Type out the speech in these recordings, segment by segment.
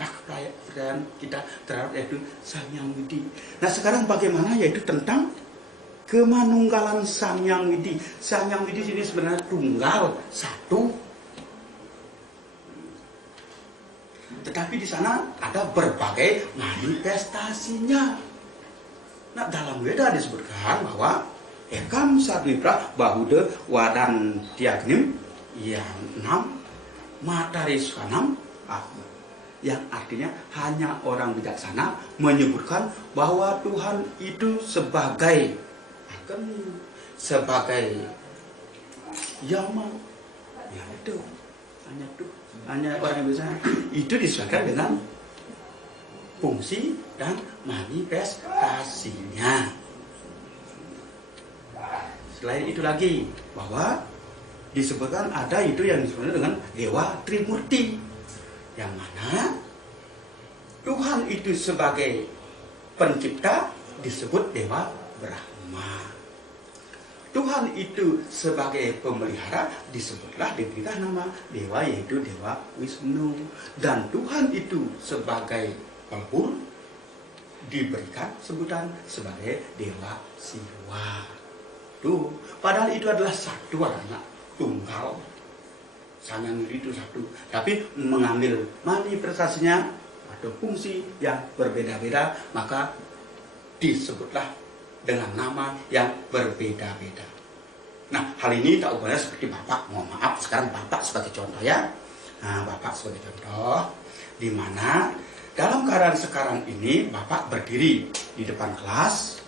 demikianlah kepercayaan kita terhadap yaitu Sang Hyang Widi. Nah sekarang bagaimana yaitu tentang kemanunggalan Sang Hyang Widi. Sang Hyang Widi ini sebenarnya tunggal satu, tetapi di sana ada berbagai manifestasinya. Nah dalam Weda disebutkan bahwa Ekam Sadwipra Bahuda Wadan Tiagnim yang 6 Matari Sukanam, yang artinya hanya orang bijaksana menyebutkan bahwa Tuhan itu sebagai Yama, ya itu hanya orang yang bijaksana. Itu disesuaikan dengan fungsi dan manifestasinya. Selain itu lagi bahwa disebutkan ada itu yang disebut dengan Dewa Trimurti, yang mana Tuhan itu sebagai pencipta disebut Dewa Brahma. Tuhan itu sebagai pemelihara disebutlah diberikan nama Dewa, yaitu Dewa Wisnu. Dan Tuhan itu sebagai pelebur diberikan sebutan sebagai Dewa Siwa. Tuh, padahal itu adalah satu anak tunggal. Sang Hyang Widi itu satu, tapi mengambil manifestasinya atau fungsi yang berbeda-beda, maka disebutlah dengan nama yang berbeda-beda. Nah, hal ini tak ubahnya seperti Bapak, mohon maaf, sekarang Bapak sebagai contoh ya. Nah, Bapak sebagai contoh, di mana dalam keadaan sekarang ini Bapak berdiri di depan kelas,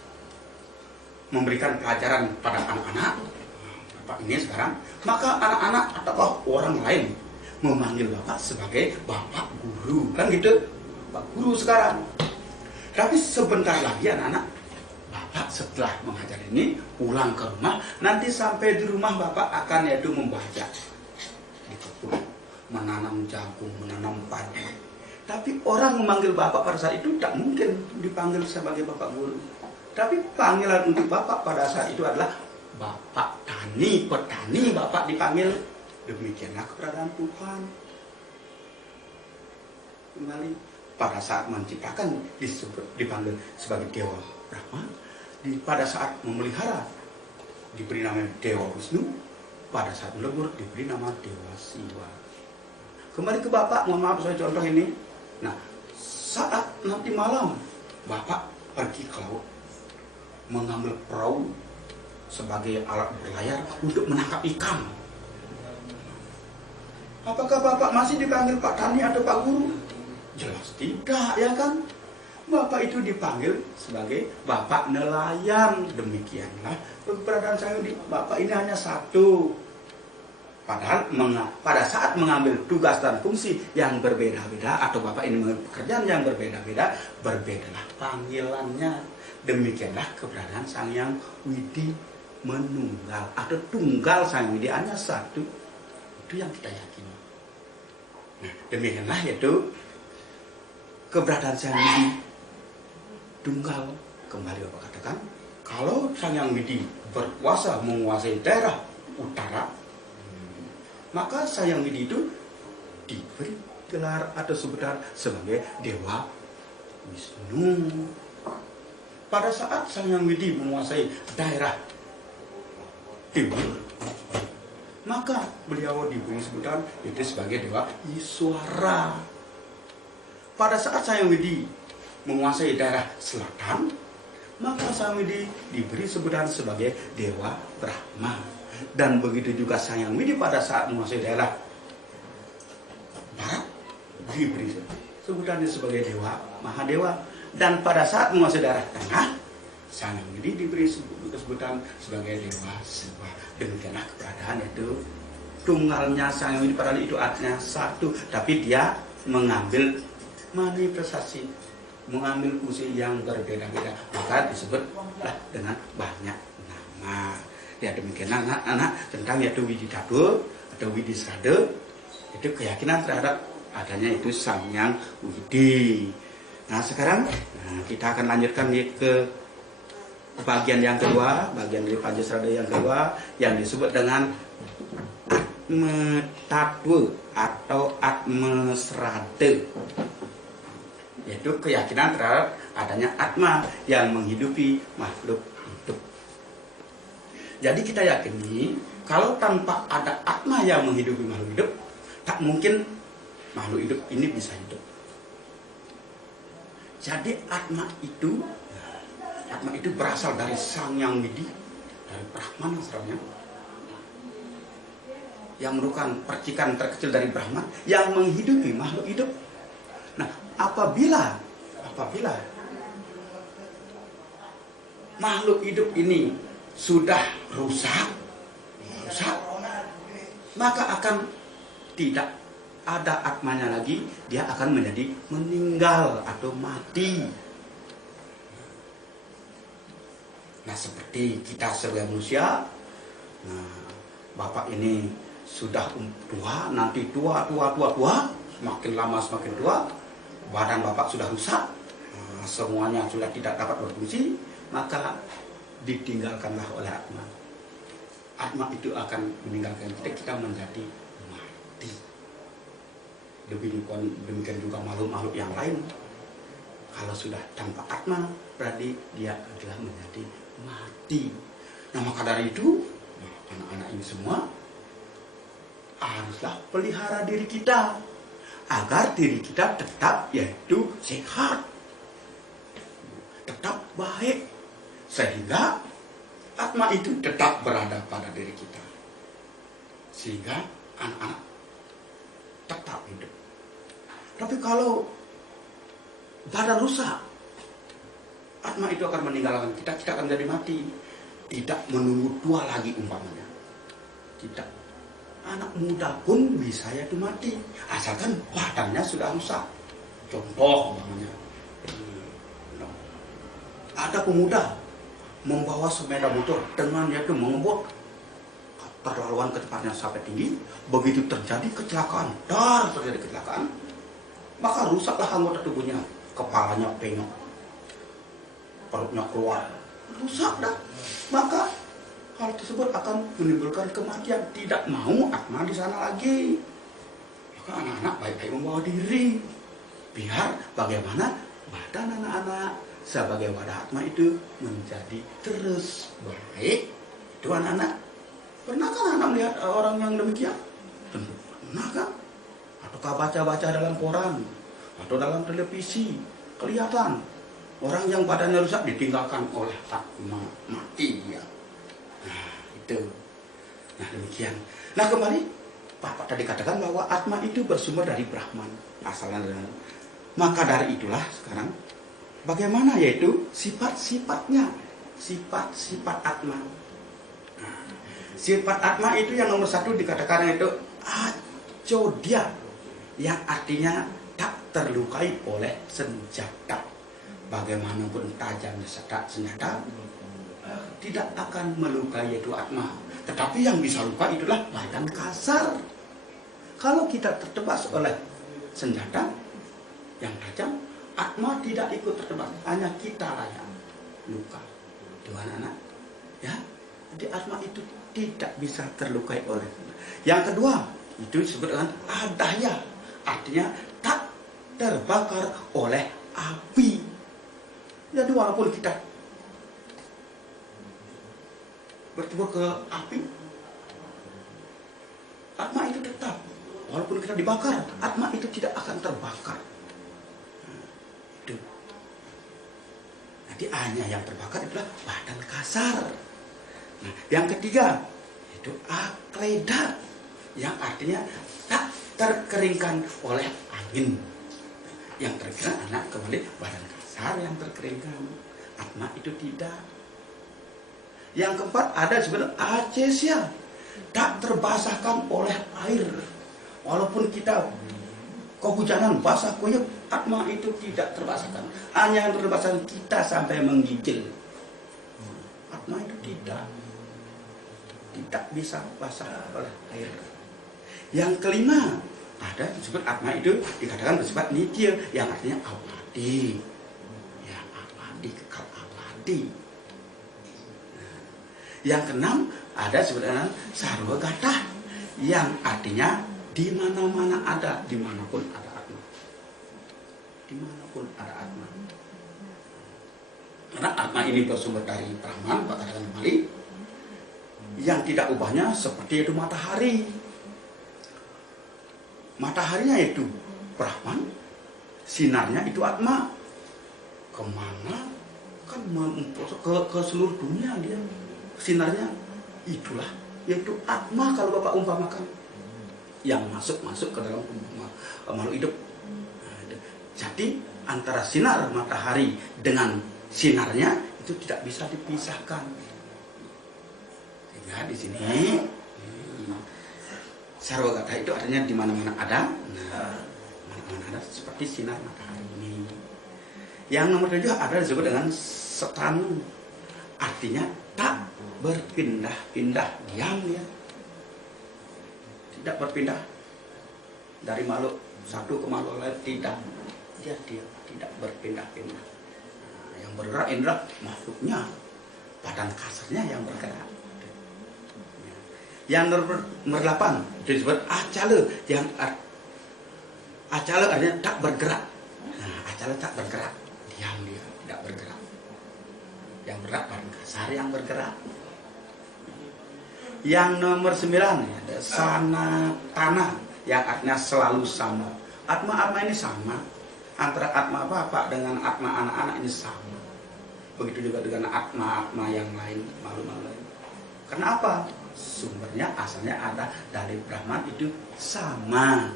memberikan pelajaran pada anak-anak, Bapak ini sekarang, maka anak-anak atau orang lain memanggil Bapak sebagai Bapak Guru, kan gitu, Bapak Guru sekarang. Tapi sebentar lagi anak-anak, Bapak setelah mengajar ini pulang ke rumah, nanti sampai di rumah Bapak akan yaitu membaca di kebun, menanam jagung, menanam padi. Tapi orang memanggil Bapak pada saat itu tak mungkin dipanggil sebagai Bapak Guru. Tapi panggilan untuk Bapak pada saat itu adalah Bapak Tani, petani Bapak dipanggil. Demikianlah keberadaan Tuhan. Kembali pada saat menciptakan dipanggil sebagai Dewa Brahma. Pada saat memelihara diberi nama Dewa Wisnu. Pada saat melebur diberi nama Dewa Siwa. Kembali ke Bapak, mohon maaf saya contoh ini. Nah, saat nanti malam Bapak pergi ke laut, mengambil perahu sebagai alat berlayar untuk menangkap ikan. Apakah Bapak masih dipanggil Pak Tani atau Pak Guru? Jelas tidak, ya kan? Bapak itu dipanggil sebagai Bapak Nelayan. Demikianlah keberadaan saya di Bapak ini hanya satu. Padahal pada saat mengambil tugas dan fungsi yang berbeda-beda, atau Bapak ini mengambil pekerjaan yang berbeda-beda, berbedalah panggilannya. Demikianlah keberadaan Sang Hyang Widi menunggal atau tunggal. Sang Hyang Widi hanya satu. Itu yang kita yakini. Nah, demikianlah yaitu keberadaan Sang Hyang Widi tunggal. Kembali Bapak katakan, kalau Sang Hyang Widi berkuasa menguasai daerah utara, maka Sang Hyang Widi itu diberi gelar atau sebutan sebagai Dewa Wisnu. Pada saat Sang Hyang Widi menguasai daerah timur, maka beliau diberi sebutan itu sebagai Dewa Iswara. Pada saat Sang Hyang Widi menguasai daerah selatan, maka Sang Hyang Widi diberi sebutan sebagai Dewa Brahma. Dan begitu juga Sang Hyang Widi pada saat menguasai daerah barat, diberi sebutannya sebagai Dewa Mahadewa. Dan pada saat menguasai daerah tengah, Sang Hyang Widi diberi sebutan sebagai Dewa Siwa. Demikianlah keberadaan itu tunggalnya Sang Hyang Widi, padahal itu artinya satu, tapi dia mengambil manifestasi, mengambil fungsi yang berbeda-beda, maka disebutlah dengan banyak nama. Ya demikianlah anak-anak tentang yaitu Widi Dadul atau Widi Srade, itu keyakinan terhadap adanya itu Sang Hyang Widi. Nah sekarang kita akan lanjutkan ke bagian yang kedua, bagian dari Pancasrada yang kedua, yang disebut dengan Atme Tatwe atau Atme Srade. yaitu keyakinan terhadap adanya atma yang menghidupi makhluk hidup. Jadi kita yakini kalau tanpa ada atma yang menghidupi makhluk hidup, tak mungkin makhluk hidup ini bisa hidup. Jadi atma itu berasal dari Sang Yang Widi, dari Brahman asalnya, yang merupakan percikan terkecil dari Brahman yang menghidupi makhluk hidup. Nah, apabila makhluk hidup ini sudah rusak, maka akan tidak ada atmanya lagi, dia akan menjadi meninggal atau mati. Nah, seperti kita sebagai manusia, nah, Bapak ini sudah tua, nanti tua, semakin lama semakin tua, badan Bapak sudah rusak, nah, semuanya sudah tidak dapat berfungsi, maka ditinggalkanlah oleh atma. Atma itu akan meninggalkan kita menjadi mati. Demikian juga makhluk-makhluk yang lain. Kalau sudah tanpa atma, berarti dia adalah menjadi mati. Nah, maka dari itu, anak-anak ini semua haruslah pelihara diri kita agar diri kita tetap yaitu sehat, tetap baik, sehingga atma itu tetap berada pada diri kita, sehingga anak-anak tetap hidup. Tapi kalau badan rusak, atma itu akan meninggalkan kita, kita akan jadi mati. Tidak menunggu tua lagi umpamanya. Tidak. Anak muda pun bisa yaitu mati, asalkan badannya sudah rusak. Contoh umpamanya, ada pemuda membawa sepeda motor dengan yaitu mengebut terlaluan kecepatannya sampai tinggi. Begitu terjadi kecelakaan, maka rusaklah anggota tubuhnya. Kepalanya penyok, perutnya keluar, rusak dah. Maka hal tersebut akan menimbulkan kematian. Tidak mau atma di sana lagi. Maka anak-anak baik-baik membawa diri, biar bagaimana badan anak-anak sebagai wadah atma itu menjadi terus baik. Itu anak-anak. Pernah kan anak melihat orang yang demikian? Tentu pernah kan? Ataukah baca-baca dalam koran atau dalam televisi, kelihatan orang yang badannya rusak ditinggalkan oleh atma, mati dia. Nah, itu. Nah, demikian. Nah, kembali Bapak tadi katakan bahwa atma itu bersumber dari Brahman, asalnya dari. Maka dari itulah sekarang bagaimana yaitu sifat-sifatnya, sifat-sifat atma. Nah, sifat atma itu yang nomor satu dikatakan itu acodya, yang artinya tak terlukai oleh senjata. Bagaimanapun tajamnya senjata tidak akan melukai itu atma. Tetapi yang bisa luka itulah badan kasar. Kalau kita tertebas oleh senjata yang tajam, atma tidak ikut tertebas, hanya kita yang luka. Itu anak-anak, ya. Jadi atma itu tidak bisa terlukai oleh. Yang kedua, itu disebut dengan adaya, artinya tak terbakar oleh api. Jadi walaupun kita bertemu ke api, atma itu tetap. Walaupun kita dibakar, atma itu tidak akan terbakar. Nah, itu. Nanti hanya yang terbakar itulah badan kasar. Nah, yang ketiga itu akleda, yang artinya tak terkeringkan oleh angin. Yang terkeringkan anak kembali badan kasar yang terkeringkan, atma itu tidak. Yang keempat ada sebenarnya acesya, tak terbasahkan oleh air. Walaupun kita kehujanan basah kuyup, atma itu tidak terbasahkan. Hanya yang terbasahkan kita sampai menggigil. Atma itu tidak bisa basah oleh air. Yang kelima ada disebut atma itu dikatakan bersifat nitya, yang artinya abadi. Ya, abadi, kekal abadi. Yang keenam ada sebenarnya sarwagata, yang artinya di mana-mana ada, dimanapun ada atma. dimanapun ada Atma. Karena Atma ini bersumber dari Brahman, Pak katakan kembali, yang tidak ubahnya seperti itu matahari. Mataharinya itu Brahman, sinarnya itu Atma. Kemana? Kan ke seluruh dunia dia sinarnya. Itulah yaitu Atma kalau Bapak umpamakan, yang masuk ke dalam makhluk hidup. Jadi antara sinar matahari dengan sinarnya itu tidak bisa dipisahkan. Sehingga di sini sarwagata itu artinya di mana-mana ada. Nah, mana-mana ada seperti sinar matahari ini. Yang nomor 7 ada disebut dengan setanu. Artinya tak berpindah-pindah, diam dia. Tidak berpindah dari makhluk satu ke makhluk lain, tidak. Dia tidak berpindah-pindah. Nah, yang bergerak indra makhluknya, badan kasarnya yang bergerak. Yang nomor 8 disebut acala. Yang acala artinya tak bergerak. Nah, acala tak bergerak, diam dia, tidak bergerak. Yang bergerak badan kasar yang bergerak. Yang nomor 9 ada sanatana, yang artinya selalu sama. Atma-atma ini sama. Antara atma bapak dengan atma anak-anak ini sama. Begitu juga dengan atma-atma yang lain, makhluk-makhluk lain. Karena apa? Sumbernya asalnya ada dari Brahman, itu sama.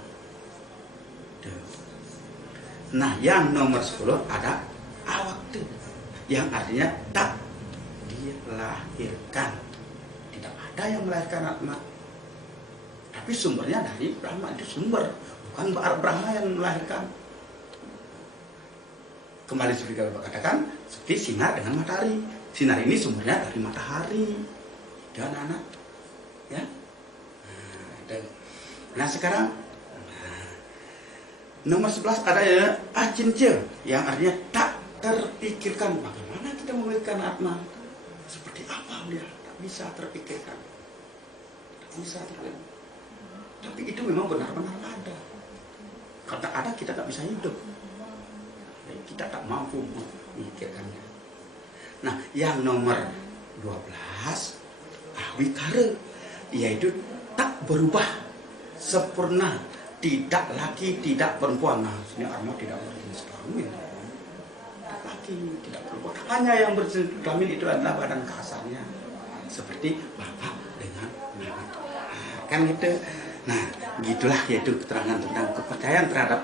Nah, yang nomor 10 ada awaktu, yang artinya tak dilahirkan. Tidak ada yang melahirkan atma. Tapi sumbernya dari Brahma, itu sumber, bukan Brahma yang melahirkan. Kembali seperti Bapak katakan, seperti sinar dengan matahari. Sinar ini sumbernya dari matahari. Dan anak, ya. Nah sekarang nomor 11 ada ya acinca, yang artinya tak terpikirkan. Bagaimana kita memikirkan atma? Seperti apa dia? Tak bisa terpikirkan. Tak bisa terpikirkan. Tapi itu memang benar-benar ada. Kalau ada kita tak bisa hidup. Kita tak mampu memikirkannya. Nah, yang nomor 12 awikara, yaitu tak berubah, sempurna, tidak laki, tidak perempuan. Nah, sini Atma tidak berjenis kelamin. Tidak laki, tidak perempuan. Hanya yang berjenis kelamin itu adalah badan kasarnya, seperti bapak dengan anak. Kan gitu. Nah, gitulah yaitu keterangan tentang kepercayaan terhadap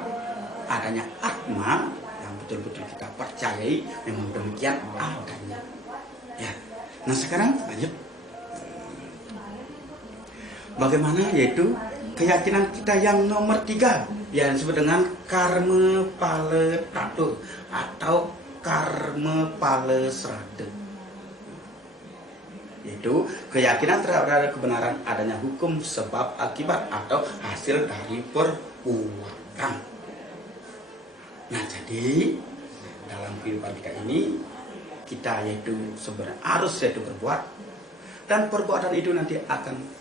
adanya Atma yang betul-betul kita percayai memang demikian adanya. Ya. Nah, sekarang lanjut. Bagaimana yaitu keyakinan kita yang nomor 3 yang disebut dengan karma pala tato atau karma pala srada, yaitu keyakinan terhadap kebenaran adanya hukum sebab akibat atau hasil dari perbuatan. Nah, jadi dalam kehidupan kita ini kita yaitu sebenarnya harus yaitu berbuat, dan perbuatan itu nanti akan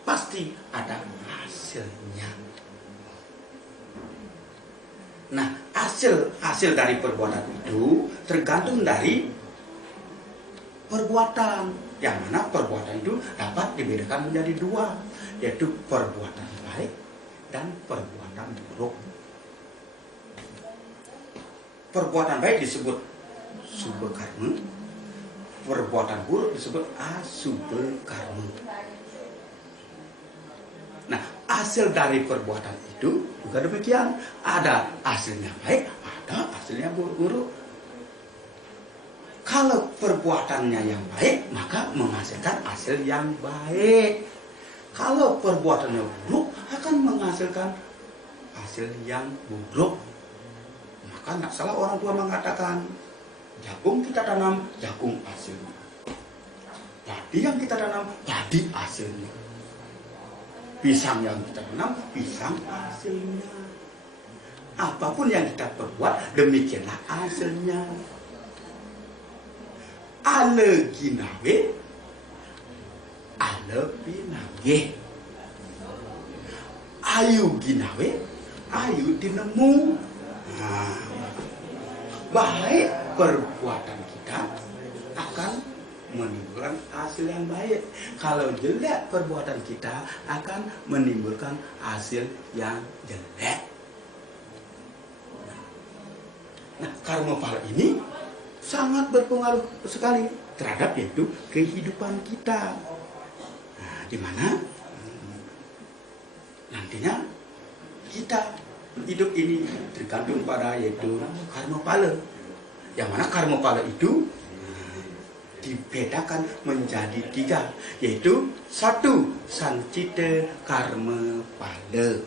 pasti ada hasilnya. Nah, hasil dari perbuatan itu tergantung dari perbuatan, yang mana perbuatan itu dapat dibedakan menjadi 2, yaitu perbuatan baik dan perbuatan buruk. Perbuatan baik disebut subha karma, perbuatan buruk disebut asubha karma. Nah, hasil dari perbuatan itu juga demikian. Ada hasilnya baik, ada hasilnya buruk. Kalau perbuatannya yang baik, maka menghasilkan hasil yang baik. Kalau perbuatannya buruk, akan menghasilkan hasil yang buruk. Maka tidak salah orang tua mengatakan, jagung kita tanam, jagung hasilnya. Padi yang kita tanam, padi hasilnya. Pisang yang kita tanam, pisang hasilnya. Apapun yang kita perbuat, demikianlah hasilnya. Ale ginawe, ale pinage. Ayu ginawe, ayu dinemu. Nah, baik perbuatan kita akan menimbulkan hasil yang baik. Kalau jelek perbuatan kita akan menimbulkan hasil yang jelek. Nah, karma pala ini sangat berpengaruh sekali terhadap yaitu kehidupan kita. Nah, di mana nantinya kita hidup ini tergantung pada yaitu karma pala. Yang mana karma pala itu dibedakan menjadi 3, yaitu 1 sancita karma pala.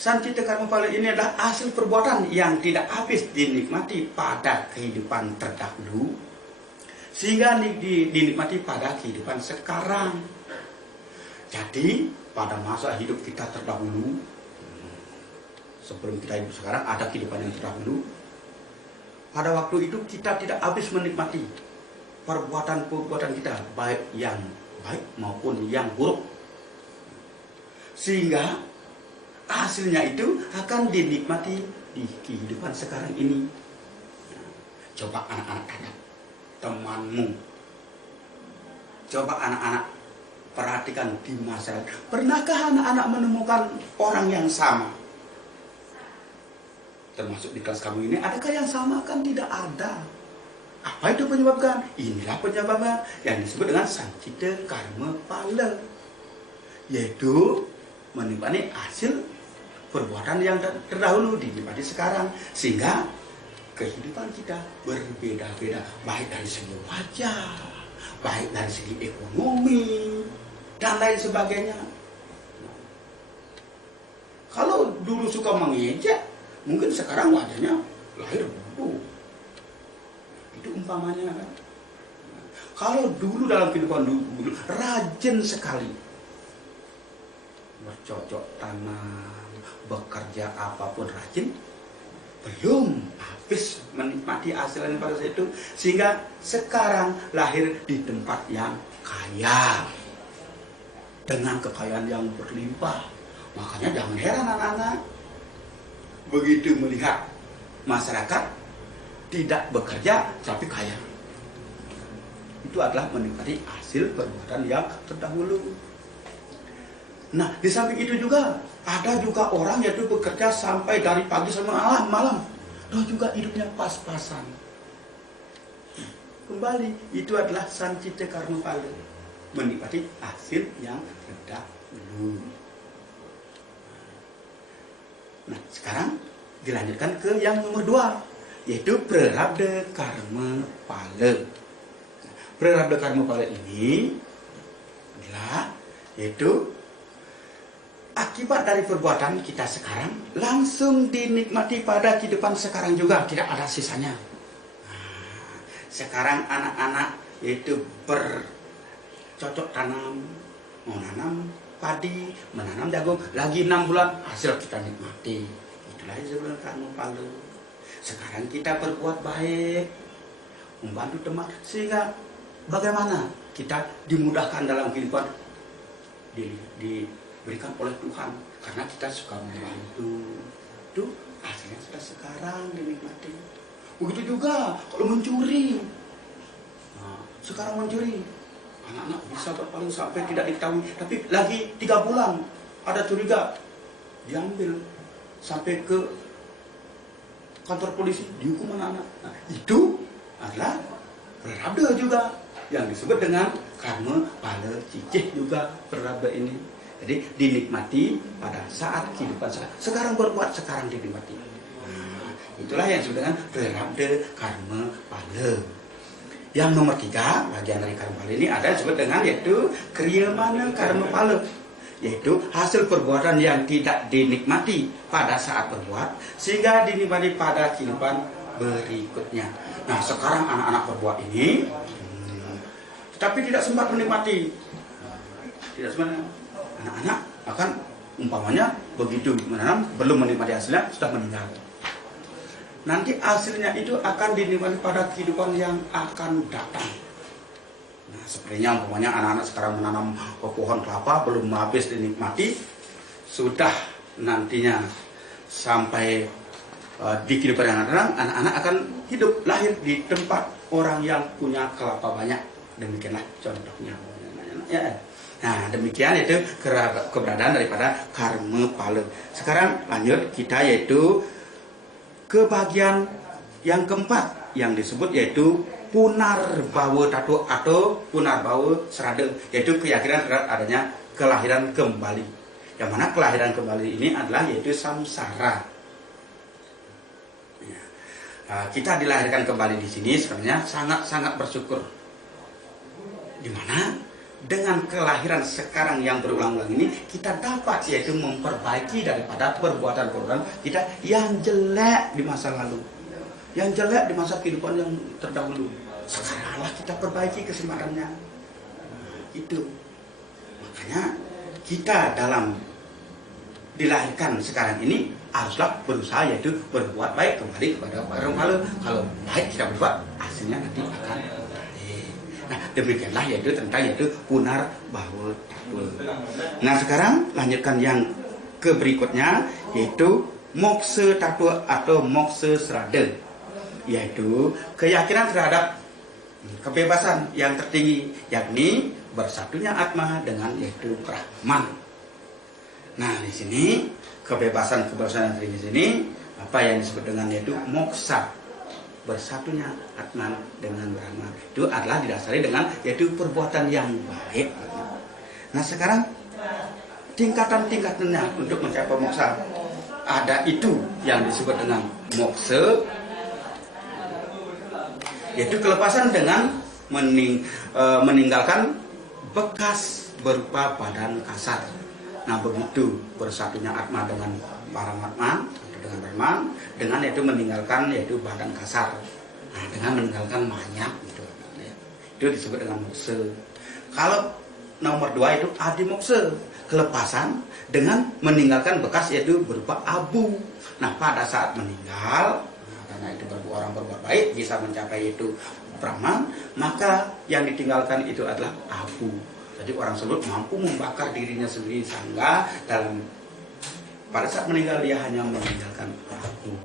Sancita karma pala ini adalah hasil perbuatan yang tidak habis dinikmati pada kehidupan terdahulu sehingga dinikmati pada kehidupan sekarang. Jadi pada masa hidup kita terdahulu, sebelum kita hidup sekarang, ada kehidupan yang terdahulu. Pada waktu itu kita tidak habis menikmati perbuatan-perbuatan kita, baik yang baik maupun yang buruk. Sehingga hasilnya itu akan dinikmati di kehidupan sekarang ini. Coba anak-anak tanya temanmu. Coba anak-anak perhatikan di masyarakat. Pernahkah anak-anak menemukan orang yang sama? Termasuk di kelas kamu ini, adakah yang sama? Kan tidak ada. Apa itu penyebabkan? Inilah penyebabnya yang disebut dengan sancita karma pala, yaitu menikmati hasil perbuatan yang terdahulu dinikmati sekarang, sehingga kehidupan kita berbeda-beda, baik dari segi wajah, baik dari segi ekonomi, dan lain sebagainya. Kalau dulu suka mengejek, mungkin sekarang wajahnya lahir bodoh. Itu umpamanya kan. Kalau dulu dalam kehidupan dulu rajin sekali bercocok tanam, bekerja apapun rajin, belum habis menikmati hasilnya pada saat itu, sehingga sekarang lahir di tempat yang kaya dengan kekayaan yang berlimpah. Makanya jangan heran anak-anak begitu melihat masyarakat tidak bekerja tapi kaya. Itu adalah menikmati hasil perbuatan yang terdahulu. Nah, di samping itu juga ada juga orang yaitu bekerja sampai dari pagi sampai malam, dan juga hidupnya pas-pasan. Kembali, itu adalah sancita karma pala, menikmati hasil yang terdahulu. Nah, sekarang dilanjutkan ke yang nomor 2, yaitu prarabdha karma pala. Prarabdha karma pala ini adalah yaitu akibat dari perbuatan kita sekarang langsung dinikmati pada kehidupan sekarang juga, tidak ada sisanya. Nah, sekarang anak-anak yaitu bercocok tanam, menanam padi, menanam jagung, lagi 6 bulan hasil kita nikmati. Itulah disebut karma pala. Sekarang kita berbuat baik, membantu teman, sehingga bagaimana kita dimudahkan dalam kehidupan, diberikan oleh Tuhan karena kita suka membantu. Itu hasilnya sudah sekarang dinikmati. Begitu juga kalau mencuri. Nah, sekarang mencuri, anak-anak bisa berpaling sampai tidak diketahui, tapi lagi 3 bulan ada curiga, diambil sampai ke kantor polisi, dihukum anak-anak. Nah, itu adalah prarabdha juga yang disebut dengan karma pala cicih juga prarabdha ini. Jadi dinikmati pada saat kehidupan sekarang berbuat, sekarang dinikmati. Nah, itulah yang disebut dengan prarabdha karma pala. Yang nomor 3, bagian dari karma pala ini ada disebut dengan yaitu kriyamana karma pala, yaitu hasil perbuatan yang tidak dinikmati pada saat berbuat sehingga dinikmati pada kehidupan berikutnya. Nah, sekarang anak-anak berbuat ini tapi tidak sempat menikmati. Tidak sempat. Anak-anak akan umpamanya begitu menanam belum menikmati hasilnya sudah meninggal. Nanti hasilnya itu akan dinikmati pada kehidupan yang akan datang. Nah, sepertinya umpamanya anak-anak sekarang menanam pohon kelapa belum habis dinikmati, sudah nantinya sampai di kehidupan yang akan anak-anak akan hidup lahir di tempat orang yang punya kelapa banyak. Demikianlah contohnya. Ya. Nah, demikian itu keberadaan daripada karma pala. Sekarang lanjut kita yaitu ke bagian yang keempat yang disebut yaitu punarbawa tatu atau punarbawa serada, yaitu keyakinan terhadap adanya kelahiran kembali. Yang mana kelahiran kembali ini adalah yaitu samsara. Ya. Kita dilahirkan kembali di sini sebenarnya sangat-sangat bersyukur. Di mana dengan kelahiran sekarang yang berulang-ulang ini kita dapat yaitu memperbaiki daripada perbuatan-perbuatan kita yang jelek di masa lalu, yang jelek di masa kehidupan yang terdahulu. Sekaranglah kita perbaiki kesempatannya. Itu makanya kita dalam dilahirkan sekarang ini haruslah berusaha yaitu berbuat baik kembali kepada orang lalu. Kalau baik kita berbuat, hasilnya nanti akan baik. Nah, demikianlah yaitu tentang yaitu punarbawa tatu. Nah, sekarang lanjutkan yang ke berikutnya yaitu moksa tatu atau moksa serada, yaitu keyakinan terhadap kebebasan yang tertinggi, yakni bersatunya Atma dengan yaitu Brahman. Nah, di sini kebebasan yang tertinggi sini apa yang disebut dengan yaitu moksa, bersatunya Atman dengan Brahman. Itu adalah didasari dengan yaitu perbuatan yang baik. Nah, sekarang tingkatan-tingkatannya untuk mencapai moksa. Ada itu yang disebut dengan moksa, yaitu kelepasan dengan meninggalkan bekas berupa badan kasar. Nah, begitu bersatunya Atma dengan Paramatma atau dengan Brahman, dengan yaitu meninggalkan yaitu badan kasar. Nah, dengan meninggalkan manyak gitu. Itu disebut dengan moksa. Kalau nomor 2 itu adimoksa, kelepasan dengan meninggalkan bekas yaitu berupa abu. Nah, pada saat meninggal, karena itu orang berbuat baik bisa mencapai itu Brahman, maka yang ditinggalkan itu adalah abu. Jadi orang tersebut mampu membakar dirinya sendiri sehingga pada saat meninggal dia hanya meninggalkan abu.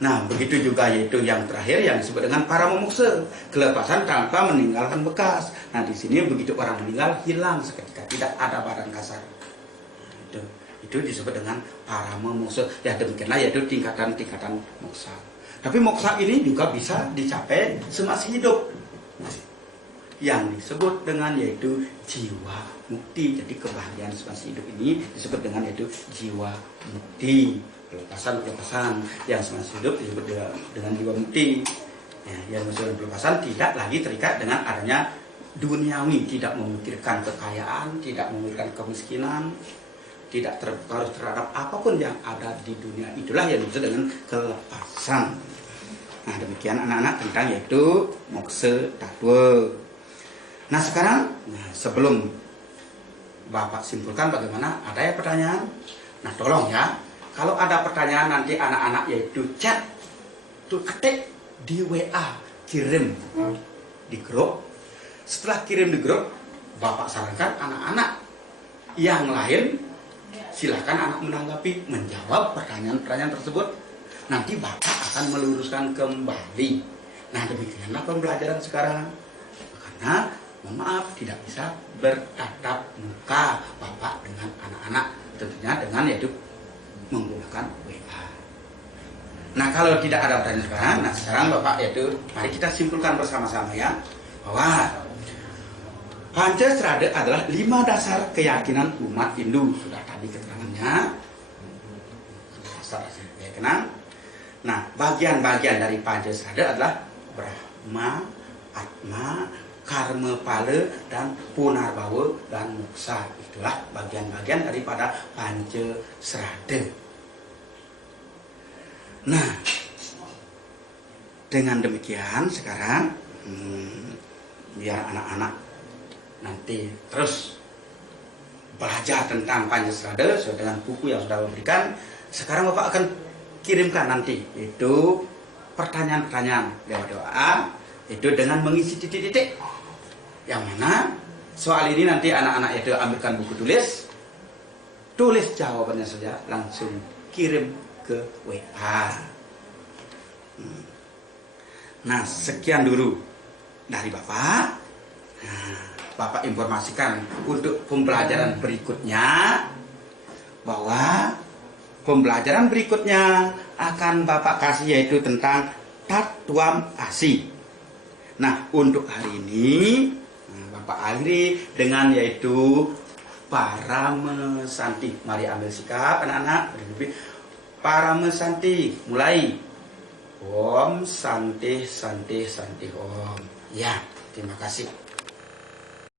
Nah, begitu juga yaitu yang terakhir yang disebut dengan paramomoksa, kelepasan tanpa meninggalkan bekas. Nah, di sini begitu orang meninggal hilang seketika, tidak ada badan kasar. Itu disebut dengan paramomoksa. Ya, demikianlah yaitu tingkatan-tingkatan moksa. Tapi moksa ini juga bisa dicapai semasih hidup, yang disebut dengan yaitu jiwa mukti. Jadi kebahagiaan semasih hidup ini disebut dengan yaitu jiwa mukti. Pelepasan yang semasih hidup disebut dengan jiwa mukti. Ya, yang disebut pelepasan tidak lagi terikat dengan adanya duniawi, tidak memikirkan kekayaan, tidak memikirkan kemiskinan, tidak terpengaruh terhadap apapun yang ada di dunia. Itulah yang disebut dengan kelepasan. Nah, demikian anak-anak tentang yaitu moksa tatwa. Nah, sekarang sebelum Bapak simpulkan bagaimana, ada ya pertanyaan? Nah, tolong ya, kalau ada pertanyaan nanti anak-anak yaitu chat, tuh ketik di WA, kirim di grup. Setelah kirim di grup, Bapak sarankan anak-anak yang lain silakan anak menanggapi, menjawab pertanyaan-pertanyaan tersebut. Nanti Bapak akan meluruskan kembali. Nah, demikianlah pembelajaran sekarang. Karena mohon maaf tidak bisa bertatap muka Bapak dengan anak-anak, tentunya dengan yaitu menggunakan WA. Nah, kalau tidak ada pertanyaan sekarang, nah sekarang Bapak yaitu mari kita simpulkan bersama-sama ya, bahwa Pancasrada adalah 5 dasar keyakinan umat Hindu. Sudah tadi keterangannya. Dasar keyakinan. Nah, bagian-bagian dari Pancasrada adalah Brahma, Atma, Karma Pala, dan Punarbawa dan Moksa. Itulah bagian-bagian daripada Pancasrada. Nah, dengan demikian sekarang biar anak-anak nanti terus belajar tentang Pancasrada sesuai dengan buku yang sudah diberikan. Sekarang Bapak akan kirimkan nanti itu pertanyaan-pertanyaan lewat doa, itu dengan mengisi titik-titik. Yang mana soal ini nanti anak-anak itu ambilkan buku tulis jawabannya saja, langsung kirim ke WA. Nah, sekian dulu dari Bapak. Nah, Bapak informasikan untuk pembelajaran berikutnya bahwa pembelajaran berikutnya akan Bapak kasih yaitu tentang Tatuam Asi. Nah, untuk hari ini Bapak akhiri dengan yaitu Paramesanti. Mari ambil sikap anak-anak. Paramesanti, mulai. Om Santi Santi Santi Om. Ya, terima kasih.